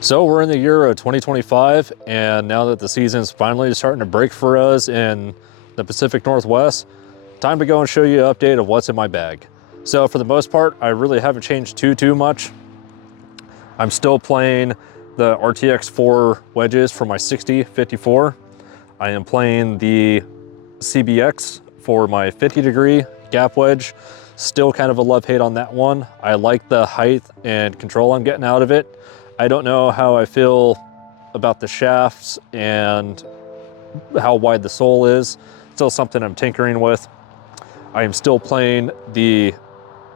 So we're in the year of 2025, and now that the season's finally starting to break for us in the Pacific Northwest, time to go and show you an update of what's in my bag. So for the most part, I really haven't changed too much. I'm still playing the RTX 4 wedges for my 60-54. I am playing the CBX for my 50-degree gap wedge. Still kind of a love-hate on that one. I like the height and control I'm getting out of it. I don't know how I feel about the shafts and how wide the sole is. Still something I'm tinkering with. I am still playing the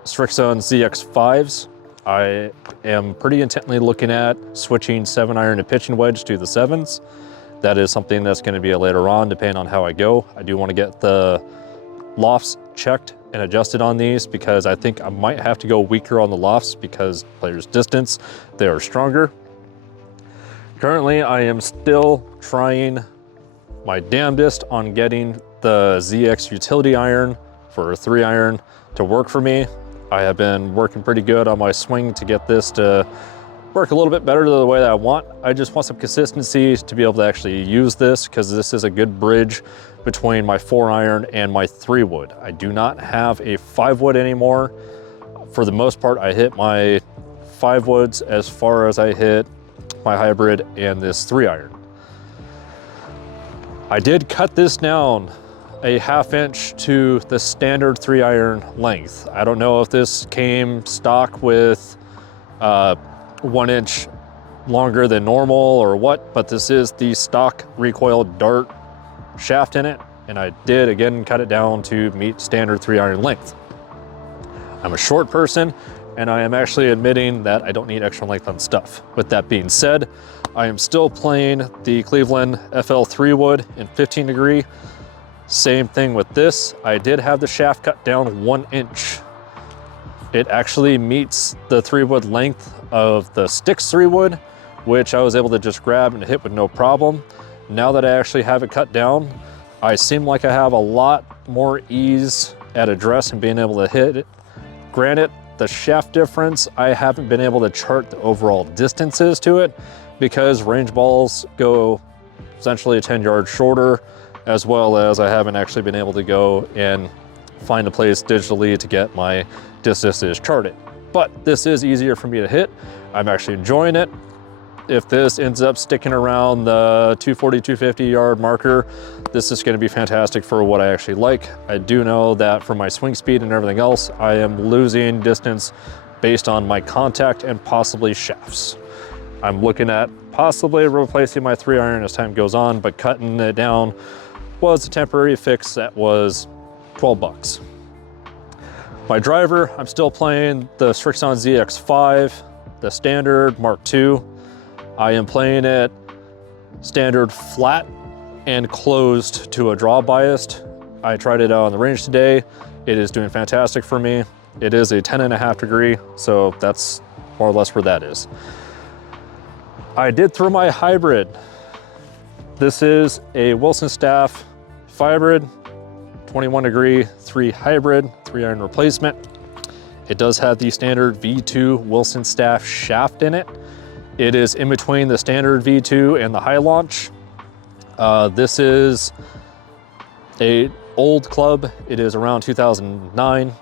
Strixzone ZX5s. I am pretty intently looking at switching 7-iron to pitching wedge to the 7s. That is something that's going to be later on, depending on how I go. I do want to get the lofts checked and adjusted on these because I think I might have to go weaker on the lofts because players' distance, they are stronger. Currently, I am still trying my damnedest on getting the ZX utility iron for a 3-iron to work for me. I have been working pretty good on my swing to get this to work a little bit better the way that I want. I just want some consistency to be able to actually use this because this is a good bridge between my 4-iron and my 3-wood. I do not have a 5-wood anymore. For the most part, I hit my 5-woods as far as I hit my hybrid and this 3-iron. I did cut this down a 1/2 inch to the standard 3-iron length. I don't know if this came stock with 1 inch longer than normal or what, but this is the stock recoil dart shaft in it, and I did again cut it down to meet standard 3-iron length. I'm a short person, and I am actually admitting that I don't need extra length on stuff. With that being said, I am still playing the Cleveland FL3 wood in 15-degree. Same thing with this. I did have the shaft cut down 1 inch. It actually meets the 3-wood length of the Sticks 3-wood, which I was able to just grab and hit with no problem. Now that I actually have it cut down, I seem like I have a lot more ease at address and being able to hit it. Granted, the shaft difference, I haven't been able to chart the overall distances to it because range balls go essentially 10 yards shorter, as well as I haven't actually been able to go and find a place digitally to get my distances charted. But this is easier for me to hit. I'm actually enjoying it. If this ends up sticking around the 240, 250 yard marker, this is going to be fantastic for what I actually like. I do know that for my swing speed and everything else, I am losing distance based on my contact and possibly shafts. I'm looking at possibly replacing my 3-iron as time goes on, but cutting it down was a temporary fix that was 12 bucks. My driver, I'm still playing the Strixzone ZX5, the standard Mark II. I am playing it standard flat and closed to a draw biased. I tried it out on the range today. It is doing fantastic for me. It is a 10.5 degree, so that's more or less where that is. I did throw my hybrid. This is a Wilson Staff hybrid, 21 degree 3 hybrid, 3-iron replacement. It does have the standard V2 Wilson Staff shaft in it. It is in between the standard V2 and the high launch. This is a old club. It is around 2009.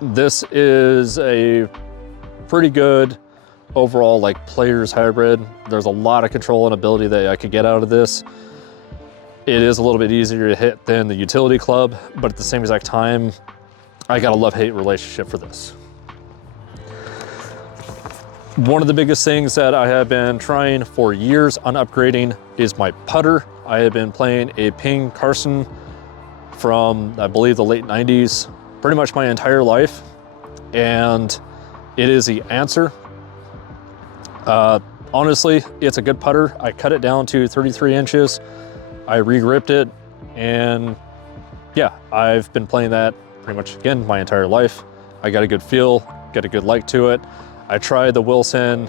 This is a pretty good overall like player's hybrid. There's a lot of control and ability that I could get out of this. It is a little bit easier to hit than the utility club, but at the same exact time, I got a love-hate relationship for this. One of the biggest things that I have been trying for years on upgrading is my putter. I have been playing a Ping Carson from, I believe, the late 90s, pretty much my entire life, and it is the answer. Honestly, it's a good putter. I cut it down to 33 inches. I re-gripped it, and yeah, I've been playing that pretty much, again, my entire life. I got a good feel, got a good like to it. I tried the Wilson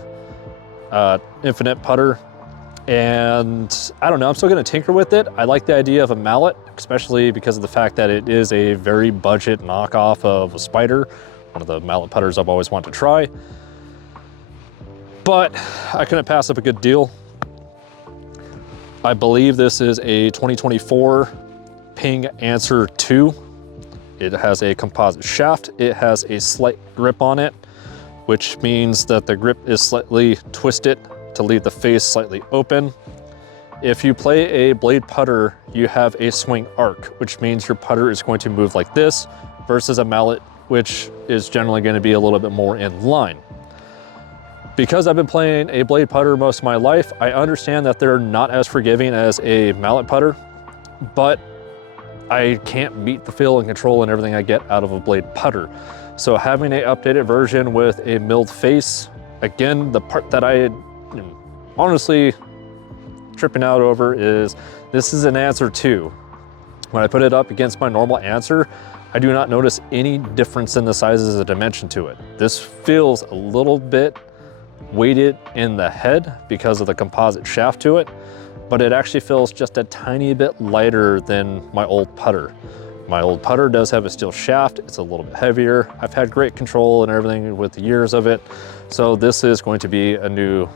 Infinite putter, and I don't know, I'm still gonna tinker with it. I like the idea of a mallet, especially because of the fact that it is a very budget knockoff of a Spider, one of the mallet putters I've always wanted to try. but I couldn't pass up a good deal. I believe this is a 2024 Ping Answer 2. It has a composite shaft. It has a slight grip on it, which means that the grip is slightly twisted to leave the face slightly open. If you play a blade putter, you have a swing arc, which means your putter is going to move like this versus a mallet, which is generally going to be a little bit more in line. Because I've been playing a blade putter most of my life, I understand that they're not as forgiving as a mallet putter, but I can't beat the feel and control and everything I get out of a blade putter. So having an updated version with a milled face, again, the part that I honestly tripping out over is this is an Answer 2. When I put it up against my normal Answer, I do not notice any difference in the sizes of dimension to it. This feels a little bit weighted in the head because of the composite shaft to it, but it actually feels just a tiny bit lighter than my old putter. My old putter does have a steel shaft. It's a little bit heavier. I've had great control and everything with the years of it. So this is going to be a new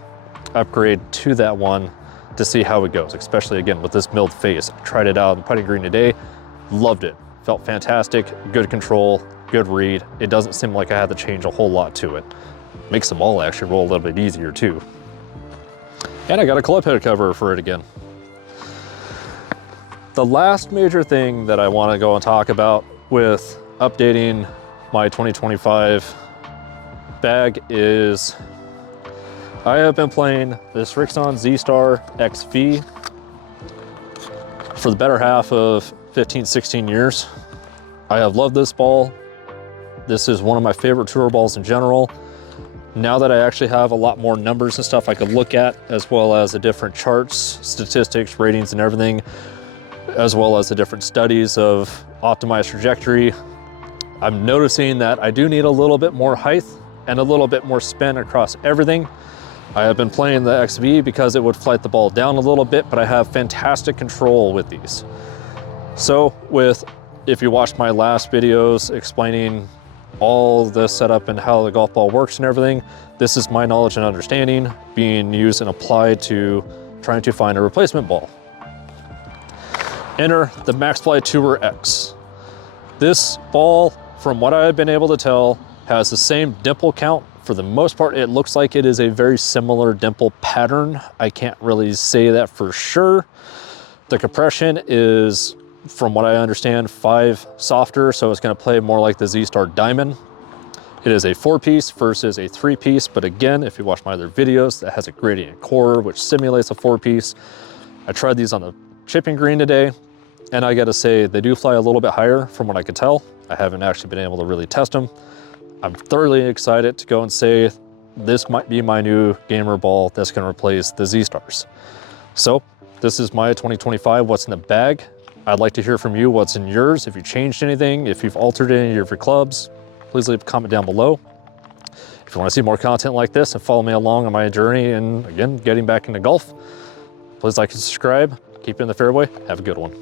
upgrade to that one to see how it goes, especially again with this milled face. I tried it out in putting green today, loved it. Felt fantastic, good control, good read. It doesn't seem like I had to change a whole lot to it. Makes the ball actually roll a little bit easier too. And I got a club head cover for it again. The last major thing that I want to go and talk about with updating my 2025 bag is I have been playing this Rixon Z-Star XV for the better half of 15, 16 years. I have loved this ball. This is one of my favorite tour balls in general. Now that I actually have a lot more numbers and stuff I could look at, as well as the different charts, statistics, ratings, and everything, as well as the different studies of optimized trajectory, I'm noticing that I do need a little bit more height and a little bit more spin across everything. I have been playing the XV because it would flight the ball down a little bit, but I have fantastic control with these. So if you watched my last videos explaining all the setup and how the golf ball works and everything, this is my knowledge and understanding being used and applied to trying to find a replacement ball. Enter the MaxFly Tour X. This ball, from what I've been able to tell, has the same dimple count. For the most part, it looks like it is a very similar dimple pattern. I can't really say that for sure. The compression is, from what I understand, 5 softer, so it's gonna play more like the Z-Star Diamond. It is a 4-piece versus a 3-piece, but again, if you watch my other videos, that has a gradient core, which simulates a 4-piece. I tried these on the chipping green today, and I gotta say, they do fly a little bit higher from what I could tell. I haven't actually been able to really test them. I'm thoroughly excited to go and say this might be my new gamer ball that's gonna replace the Z-Stars. So this is my 2025 What's in the Bag. I'd like to hear from you what's in yours. If you changed anything, if you've altered any of your clubs, please leave a comment down below. If you wanna see more content like this and follow me along on my journey and again, getting back into golf, please like and subscribe. Keep it in the fairway. Have a good one.